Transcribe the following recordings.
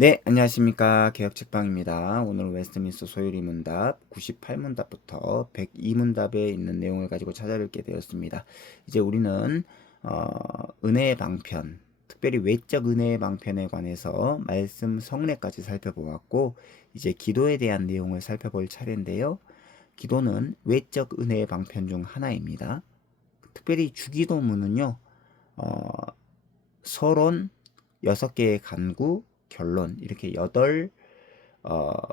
네, 안녕하십니까. 개혁책방입니다. 오늘 웨스트민스터 소요리 문답 98문답부터 102문답에 있는 내용을 가지고 찾아뵙게 되었습니다. 이제 우리는 은혜의 방편, 특별히 외적 은혜의 방편에 관해서 말씀 성례까지 살펴보았고, 이제 기도에 대한 내용을 살펴볼 차례인데요. 기도는 외적 은혜의 방편 중 하나입니다. 특별히 주기도문은요, 어, 서론 6개의 간구, 결론 이렇게 8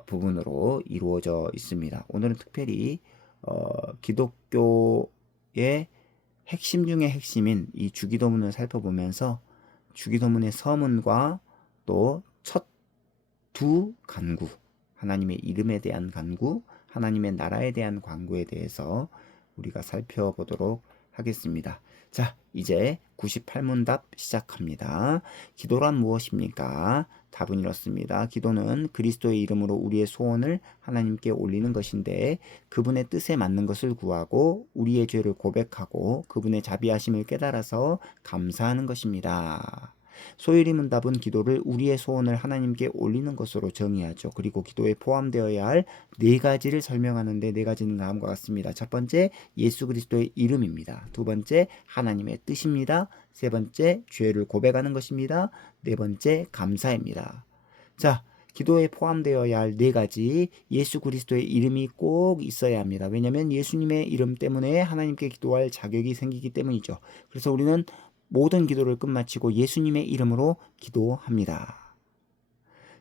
부분으로 이루어져 있습니다. 오늘은 특별히 기독교의 핵심 중의 핵심인 이 주기도문을 살펴보면서 주기도문의 서문과 또 첫 두 간구, 하나님의 이름에 대한 간구, 하나님의 나라에 대한 간구에 대해서 우리가 살펴보도록 하겠습니다. 자, 이제 98문답 시작합니다. 기도란 무엇입니까? 답은 이렇습니다. 기도는 그리스도의 이름으로 우리의 소원을 하나님께 올리는 것인데, 그분의 뜻에 맞는 것을 구하고 우리의 죄를 고백하고 그분의 자비하심을 깨달아서 감사하는 것입니다. 소율이 문답은 기도를 우리의 소원을 하나님께 올리는 것으로 정의하죠. 그리고 기도에 포함되어야 할 4가지를 설명하는데, 4가지는 다음과 같습니다. 첫 번째, 예수 그리스도의 이름입니다. 두 번째, 하나님의 뜻입니다. 세 번째, 죄를 고백하는 것입니다. 네 번째, 감사입니다. 자, 기도에 포함되어야 할 4가지, 예수 그리스도의 이름이 꼭 있어야 합니다. 왜냐하면 예수님의 이름 때문에 하나님께 기도할 자격이 생기기 때문이죠. 그래서 우리는 모든 기도를 끝마치고 예수님의 이름으로 기도합니다.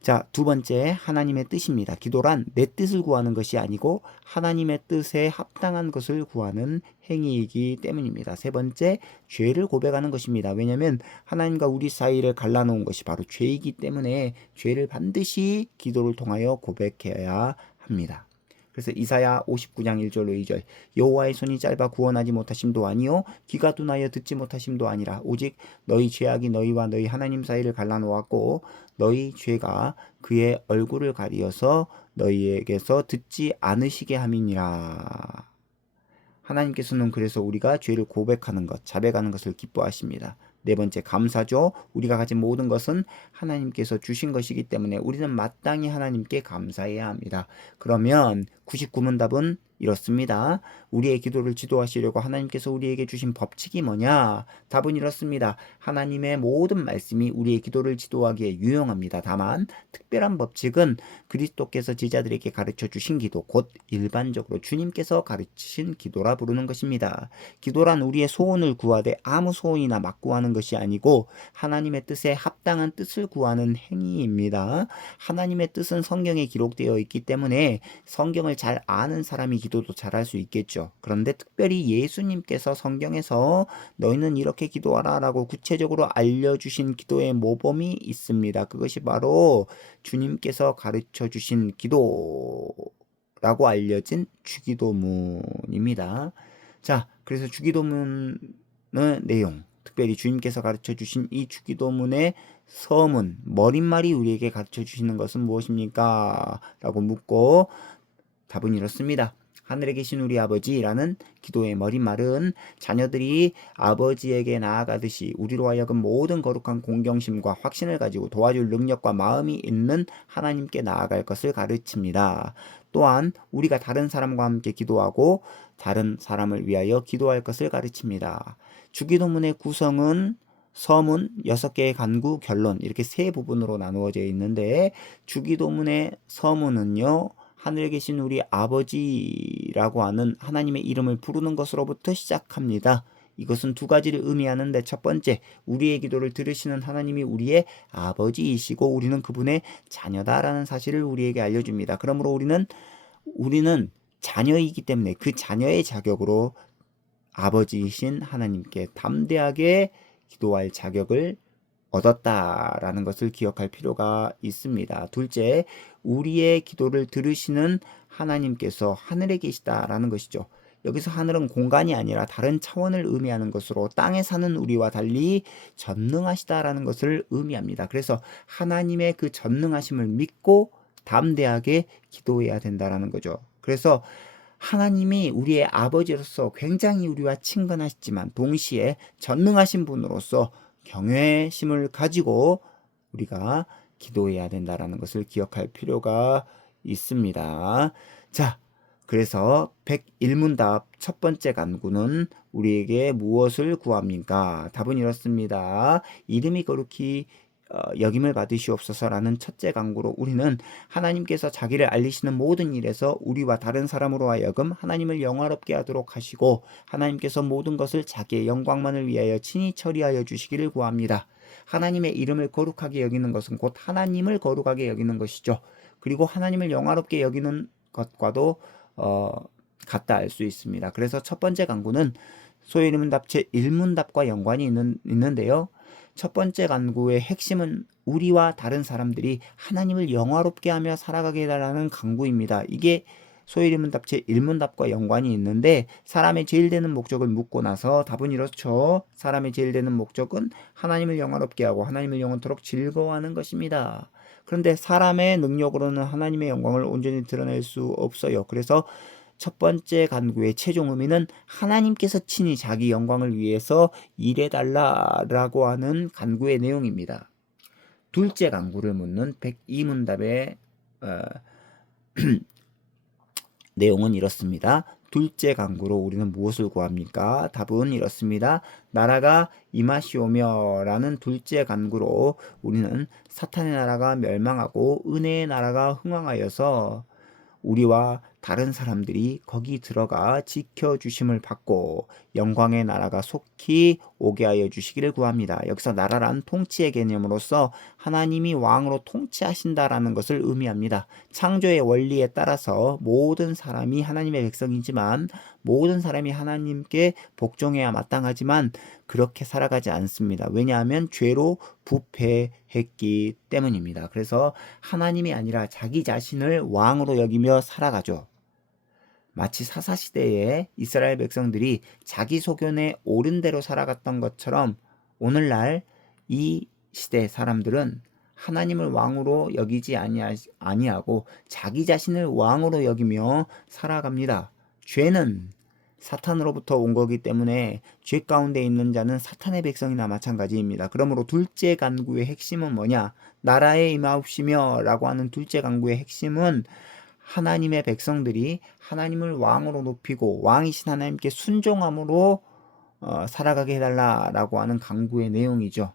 자, 두 번째, 하나님의 뜻입니다. 기도란 내 뜻을 구하는 것이 아니고 하나님의 뜻에 합당한 것을 구하는 행위이기 때문입니다. 세 번째, 죄를 고백하는 것입니다. 왜냐하면 하나님과 우리 사이를 갈라놓은 것이 바로 죄이기 때문에 죄를 반드시 기도를 통하여 고백해야 합니다. 그래서 이사야 59장 1절로 2절, 여호와의 손이 짧아 구원하지 못하심도 아니요 귀가 둔하여 듣지 못하심도 아니라 오직 너희 죄악이 너희와 너희 하나님 사이를 갈라놓았고 너희 죄가 그의 얼굴을 가리어서 너희에게서 듣지 않으시게 함이니라. 하나님께서는 그래서 우리가 죄를 고백하는 것, 자백하는 것을 기뻐하십니다. 네 번째, 감사죠. 우리가 가진 모든 것은 하나님께서 주신 것이기 때문에 우리는 마땅히 하나님께 감사해야 합니다. 그러면 99문답은 이렇습니다. 우리의 기도를 지도하시려고 하나님께서 우리에게 주신 법칙이 뭐냐? 답은 이렇습니다. 하나님의 모든 말씀이 우리의 기도를 지도하기에 유용합니다. 다만 특별한 법칙은 그리스도께서 제자들에게 가르쳐 주신 기도, 곧 일반적으로 주님께서 가르치신 기도라 부르는 것입니다. 기도란 우리의 소원을 구하되 아무 소원이나 막 구하는 것이 아니고 하나님의 뜻에 합당한 뜻을 구하는 행위입니다. 하나님의 뜻은 성경에 기록되어 있기 때문에 성경을 잘 아는 사람이 기도도 잘할 수 있겠죠. 그런데 특별히 예수님께서 성경에서 너희는 이렇게 기도하라 라고 구체적으로 알려주신 기도의 모범이 있습니다. 그것이 바로 주님께서 가르쳐 주신 기도라고 알려진 주기도문입니다. 자, 그래서 주기도문의 내용, 특별히 주님께서 가르쳐 주신 이 주기도문의 서문, 머릿말이 우리에게 가르쳐 주시는 것은 무엇입니까? 라고 묻고 답은 이렇습니다. 하늘에 계신 우리 아버지라는 기도의 머릿말은 자녀들이 아버지에게 나아가듯이 우리로 하여금 모든 거룩한 공경심과 확신을 가지고 도와줄 능력과 마음이 있는 하나님께 나아갈 것을 가르칩니다. 또한 우리가 다른 사람과 함께 기도하고 다른 사람을 위하여 기도할 것을 가르칩니다. 주기도문의 구성은 서문, 6개의 간구, 결론 이렇게 3부분으로 나누어져 있는데, 주기도문의 서문은요, 하늘에 계신 우리 아버지라고 하는 하나님의 이름을 부르는 것으로부터 시작합니다. 이것은 2가지를 의미하는데, 첫 번째, 우리의 기도를 들으시는 하나님이 우리의 아버지이시고 우리는 그분의 자녀다라는 사실을 우리에게 알려줍니다. 그러므로 우리는 자녀이기 때문에 그 자녀의 자격으로 아버지이신 하나님께 담대하게 기도할 자격을 얻었다라는 것을 기억할 필요가 있습니다. 둘째, 우리의 기도를 들으시는 하나님께서 하늘에 계시다라는 것이죠. 여기서 하늘은 공간이 아니라 다른 차원을 의미하는 것으로 땅에 사는 우리와 달리 전능하시다라는 것을 의미합니다. 그래서 하나님의 그 전능하심을 믿고 담대하게 기도해야 된다라는 거죠. 그래서 하나님이 우리의 아버지로서 굉장히 우리와 친근하시지만 동시에 전능하신 분으로서 경외심을 가지고 우리가 기도해야 된다라는 것을 기억할 필요가 있습니다. 자, 그래서 101문답 첫 번째 간구는 우리에게 무엇을 구합니까? 답은 이렇습니다. 이름이 거룩히 여김을 받으시옵소서라는 첫째 간구로 우리는 하나님께서 자기를 알리시는 모든 일에서 우리와 다른 사람으로 하여금 하나님을 영화롭게 하도록 하시고 하나님께서 모든 것을 자기의 영광만을 위하여 친히 처리하여 주시기를 구합니다. 하나님의 이름을 거룩하게 여기는 것은 곧 하나님을 거룩하게 여기는 것이죠. 그리고 하나님을 영화롭게 여기는 것과도 같다 알 수 있습니다. 그래서 첫 번째 간구는 소위문답 제1문답과 연관이 있는데요. 첫 번째 간구의 핵심은 우리와 다른 사람들이 하나님을 영화롭게 하며 살아가게 해달라는 간구입니다. 이게 소위문답 제1문답과 연관이 있는데 사람의 제일 되는 목적을 묻고 나서 답은 이렇죠. 사람의 제일 되는 목적은 하나님을 영화롭게 하고 하나님을 영원토록 즐거워하는 것입니다. 그런데 사람의 능력으로는 하나님의 영광을 온전히 드러낼 수 없어요. 그래서 첫 번째 간구의 최종 의미는 하나님께서 친히 자기 영광을 위해서 일해달라라고 하는 간구의 내용입니다. 둘째 간구를 묻는 102문답의 내용은 이렇습니다. 둘째 간구로 우리는 무엇을 구합니까? 답은 이렇습니다. 나라가 임하시오며 라는 둘째 간구로 우리는 사탄의 나라가 멸망하고 은혜의 나라가 흥왕하여서 우리와 다른 사람들이 거기 들어가 지켜주심을 받고 영광의 나라가 속히 오게 하여 주시기를 구합니다. 여기서 나라란 통치의 개념으로서 하나님이 왕으로 통치하신다라는 것을 의미합니다. 창조의 원리에 따라서 모든 사람이 하나님의 백성이지만 모든 사람이 하나님께 복종해야 마땅하지만 그렇게 살아가지 않습니다. 왜냐하면 죄로 부패했기 때문입니다. 그래서 하나님이 아니라 자기 자신을 왕으로 여기며 살아가죠. 마치 사사시대에 이스라엘 백성들이 자기 소견에 옳은 대로 살아갔던 것처럼 오늘날 이 시대 사람들은 하나님을 왕으로 여기지 아니하고 자기 자신을 왕으로 여기며 살아갑니다. 죄는 사탄으로부터 온 거기 때문에 죄 가운데 있는 자는 사탄의 백성이나 마찬가지입니다. 그러므로 둘째 간구의 핵심은 뭐냐? 나라에 임하옵시며 라고 하는 둘째 간구의 핵심은 하나님의 백성들이 하나님을 왕으로 높이고 왕이신 하나님께 순종함으로 살아가게 해달라라고 하는 간구의 내용이죠.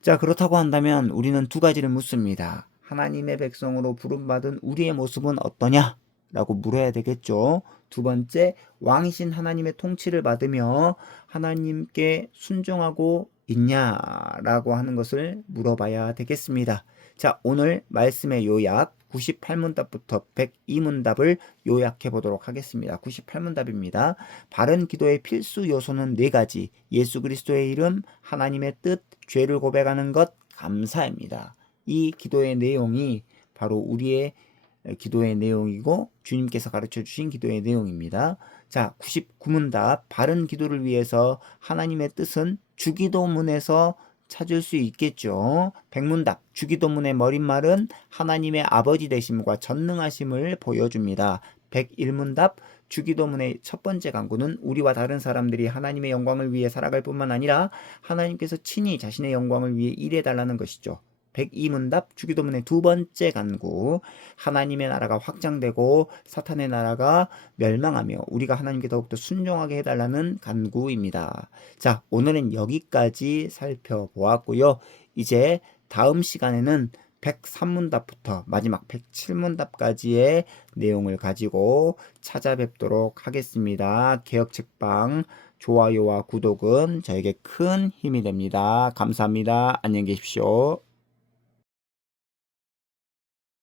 자, 그렇다고 한다면 우리는 두 가지를 묻습니다. 하나님의 백성으로 부름받은 우리의 모습은 어떠냐? 라고 물어야 되겠죠. 두 번째, 왕이신 하나님의 통치를 받으며 하나님께 순종하고 있냐라고 하는 것을 물어봐야 되겠습니다. 자, 오늘 말씀의 요약 98문답부터 102문답을 요약해 보도록 하겠습니다. 98문답입니다. 바른 기도의 필수 요소는 4가지. 예수 그리스도의 이름, 하나님의 뜻, 죄를 고백하는 것, 감사입니다. 이 기도의 내용이 바로 우리의 기도의 내용이고 주님께서 가르쳐 주신 기도의 내용입니다. 자, 99문답 바른 기도를 위해서 하나님의 뜻은 주기도문에서 찾을 수 있겠죠. 100문답 주기도문의 머릿말은 하나님의 아버지 되심과 전능하심을 보여줍니다. 101문답 주기도문의 첫 번째 간구는 우리와 다른 사람들이 하나님의 영광을 위해 살아갈 뿐만 아니라 하나님께서 친히 자신의 영광을 위해 일해달라는 것이죠. 102문답 주기도문의 두 번째 간구 하나님의 나라가 확장되고 사탄의 나라가 멸망하며 우리가 하나님께 더욱더 순종하게 해달라는 간구입니다. 자, 오늘은 여기까지 살펴보았고요. 이제 다음 시간에는 103문답부터 마지막 107문답까지의 내용을 가지고 찾아뵙도록 하겠습니다. 개혁책방 좋아요와 구독은 저에게 큰 힘이 됩니다. 감사합니다. 안녕히 계십시오.